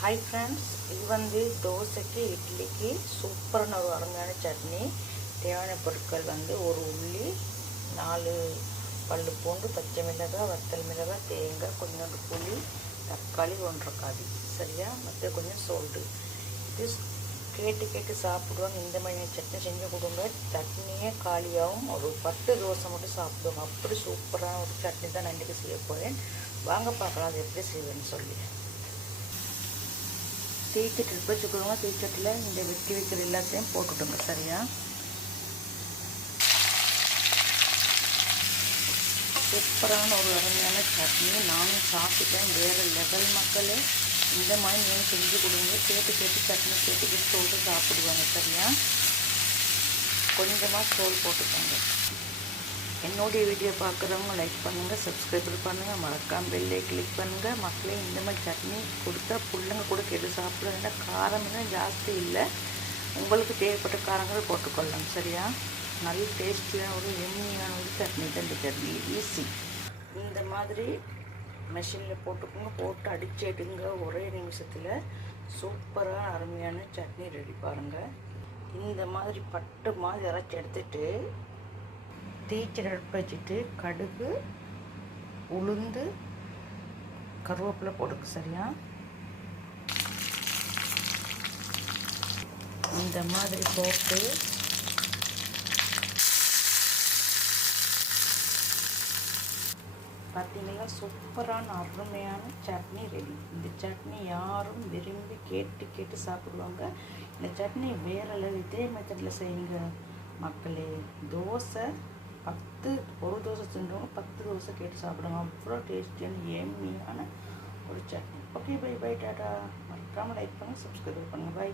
Hi friends, இது வந்து தோசைக்கு இட்லிக்கு சூப்பரான ஒரு அருமையான சட்னி. தேவையான பொருட்கள் வந்து ஒரு உள்ளி, 4 பல்லு பூண்டு, பச்சை மிளகாய், வத்தல் மிளகாய், தேங்காய், கொஞ்சோண்டு புளி, தக்காளி, 1 காய். சரியா? மற்ற கொஞ்சம் சோல்டு. இது கேட்டு கேட்டு சாப்பிடுவாங்க. இந்த மாதிரி சட்னி செஞ்சு கொடுங்க. சட்னியே காலியாகவும் ஒரு 10 தோசை மட்டும் சாப்பிடுவாங்க. அப்படி சூப்பரான ஒரு சட்னி தான் நான் இன்றைக்கி செய்ய போகிறேன். வாங்க பார்க்கலாம் அது எப்படி செய்வேன்னு சொல்லி. தீச்சட்டி வச்சுக்கோங்க. தீச்சட்டியில் இந்த வெட்டி வைக்கிற எல்லாத்தையும் போட்டுவிடுங்க. சரியா? சூப்பரான ஒரு அருமையான சட்னி நானும் சாப்பிட்டேன். வேறு லெவல் மக்களே. இந்த மாதிரி நீங்கள் செஞ்சு கொடுங்க. கேட்டு கேட்டு சட்னி சேர்த்துக்கிட்டு சோறு சாப்பிடுவாங்க. சரியா? கொஞ்சமாக சோறு போட்டுக்கோங்க. என்னுடைய வீடியோ பார்க்குறவங்க லைக் பண்ணுங்கள், சப்ஸ்கிரைப் பண்ணுங்கள், மறக்காம பெல்லை கிளிக் பண்ணுங்கள். மக்களே, இந்த மாதிரி சட்னி கொடுத்தா பிள்ளைங்க கூட கெடு சாப்பிடுங்க. காரம் இன்னும் ஜாஸ்தி இல்லை. உங்களுக்கு தேவைப்பட்ட காரங்கள் போட்டுக்கொள்ளலாம். சரியா? நல்ல டேஸ்டியான ஒரு எம்மியான ஒரு சட்னி தான் இந்த சட்னி. ஈஸி. இந்த மாதிரி மெஷினில் போட்டுக்கோங்க. போட்டு அடிச்சிடுங்க. ஒரே நிமிஷத்தில் சூப்பரான அருமையான சட்னி ரெடி பாருங்கள். இந்த மாதிரி பட்டு மாதிரி அரைச்சி எடுத்துட்டு தீச்சட்டி அடுப்பு வச்சுட்டு கடுகு, உளுந்து, கருவேப்பிலை போடுங்க. சரியா? இந்த மாதிரி போட்டு பார்த்தீங்கன்னா சூப்பரான அருமையான சட்னி ரெடி. இந்த சட்னி யாரும் விரும்பி கேட்டு கேட்டு சாப்பிடுவாங்க. இந்த சட்னி வேற லெவல். இதே மெத்தடில் செய்யுங்க மக்களே. தோசை ஒரு தோசை செஞ்சவங்க 10 தோசை கேட்டு சாப்பிடுங்க. அவ்வளோ டேஸ்டியான எம்மியான ஒரு சட்னி. ஓகே, பை பை, டாடா. மறக்காமல் லைக் பண்ணுங்கள், சப்ஸ்கிரைப் பண்ணுங்கள். பை.